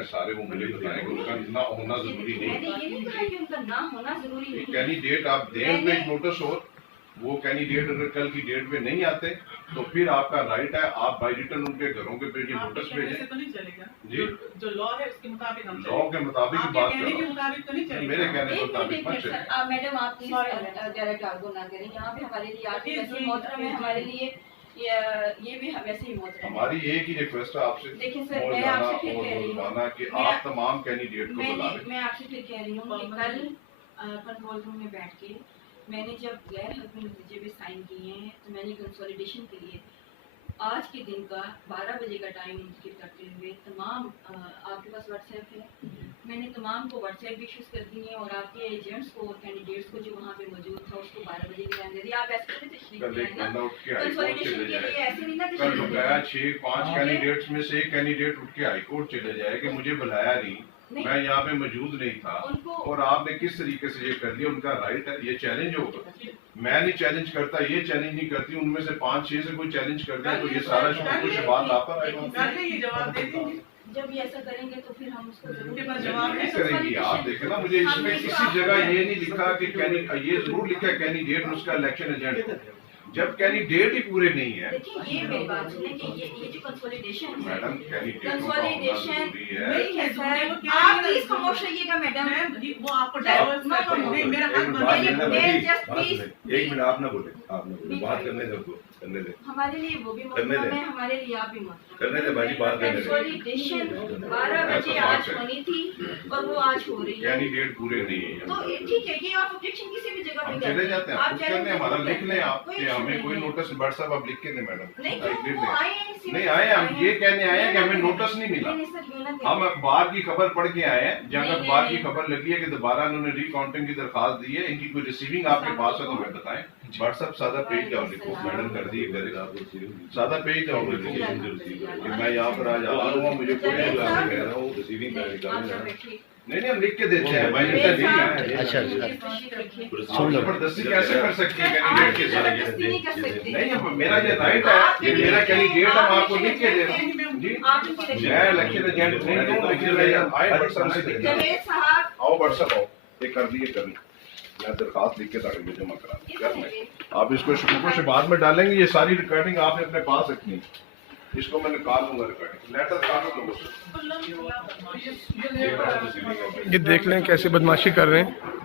हैं सारे वो मुझे बताएंगे, उनका ना होना जरूरी नहीं। मैंने ये नहीं कहा कि उनका नाम होना जरूरी नहीं। कैंडिडेट आप दें पे नोटिस हो, वो कैंडिडेट अगर कल की डेट में नहीं आते तो फिर आपका राइट है, आप बाई रिटर्न उनके घरों के पे नोटिस भेजें। तो नहीं चलेगा जी, जो लॉ है उसके मुताबिक हम लॉ के मुताबिक ही बात कर के रहा हूँ, मुताबिक तो नहीं चलेगा। मेरे कहने के मुताबिक मत सर, चले। मैडम आप प्लीज डायरेक्ट आर्गू ना करें। यहाँ पे हमारे लिए आप वैसे मोहतरम है, हमारे लिए ये भी वैसे ही मोहतरम है। हमारी एक ही रिक्वेस्ट है आपसे, देखिए सर, मैं आपसे फिर कह रही हूँ कि आप तमाम कैंडिडेट को बुला लें। मैं आपसे फिर कह रही हूँ कि कल कंट्रोल रूम में बैठ के मैंने जब गैर हकमी नतीजे पे साइन किए हैं तो मैंने कंसोलिडेशन के लिए आज के दिन का 12 बजे का टाइम मुंतखब करते हुए तमाम आपके पास व्हाट्सएप है, मैंने तमाम को व्हाट्सएप भी इशूज़ कर दिए और आपके एजेंट्स को और कैंडिडेट्स को जो वहाँ पे मौजूद था उसको 12 बजे के टाइम दे दिया। आप ऐसे तशरीफ ले आए ना कंसोलिडेशन के लिए, ऐसे नहीं ना कल रुपया 6-5 कैंडिडेट्स में से एक कैंडिडेट उठ के हाईकोर्ट चले जाए कि मुझे बुलाया नहीं, मैं यहाँ पे मौजूद नहीं था और आपने किस तरीके से ये कर दिया। उनका राइट है, ये चैलेंज होगा। मैं नहीं चैलेंज करता, ये चैलेंज नहीं करती, उनमें से 5-6 से कोई चैलेंज कर दिया तो ये सारा कुछ बात लापरवाह ये जवाब दे देंगे। जब ये ऐसा करेंगे तो फिर हम उसको जवाब नहीं करेंगी। आप देखें ना, मुझे इसमें किसी जगह ये नहीं लिखा कि ये जरूर लिखा है कैंडिडेट और उसका इलेक्शन एजेंट, जब कैंडिडेट ही पूरे नहीं है। देखिए ये मेरी बात सुने कि ये जो कंसोलिडेशन है, मैडम कैंडिडेट कंसोलिडेशन नहीं है सर, आप प्लीज खामोश रहिएगा मैडम। वो आपको डाइवर्स नहीं, मेरा एक मिनट आप ना बोले, बात करने दो, करने दे। हमारे लिए वो भी मोहतरम है, हमारे लिए आप भी मोहतरम करने दे भाई, बात करने दे। कंसोलिडेशन 12 बजे आज होनी थी और वो आज हो रही है, कैंडिडेट पूरे नहीं है। तो ठीक है, ये आप ऑब्जेक्शन किसी भी जगह हम पे चले जाते हैं, आप कुछ करने हमारा लिख लें आप कोई कि इशू हमें नहीं कोई है। नोटिस व्हाट्सएप आप लिख के दें मैडम। नहीं लिख क्यों दें। वो आए हैं, इसी नहीं वजह आए, से हम ये कहने आए हैं कि हमें नोटिस नहीं मिला। नहीं सर, क्यों ना कहें। हम अखबार की खबर पढ़ के आए हैं, जहाँ नहीं, अखबार नहीं, की खबर लगी है कि दोबारा उन्होंने रिकाउंटिंग की दरखास्त दी है, इनकी कोई रिसीविंग आपके पास है तो हमें बताएं। व्हाट्सएप सादा पेज जाओ लिखो, मैडम कर दिए करेगा, सादा पेज जाओ लिखो कि मैं यहाँ पर आज आ रहा हूँ, मुझे कोई नहीं बुला कह रहा हूँ रिसीविंग नहीं हम लिख के देते हैं भाई, ऐसा नहीं है। अच्छा आप जबरदस्ती कैसे कर सकती है कैंडिडेट के साथ? जबरदस्ती नहीं कर सकते। नहीं, मेरा ये राइट है, ये मेरा कैंडिडेट है, मैं आपको लिख के दे रहा हूँ जी। मैं इलेक्शन एजेंट नहीं हूँ, लेकिन आए व्हाट्सएप से देखिए। जवेद साहब, आओ व्हाट्सएप आओ, ये कर दिए करनी, मैं दरखास्त लिख के ताकि जमा करा। आप इसको शुरू से बाद में डालेंगे, ये सारी रिकॉर्डिंग आपने अपने पास रखनी है, इसको मैं निकाल लूंगा रिकॉर्डिंग, लेटर काट दूंगा। ये देख लें कैसे बदमाशी कर रहे हैं।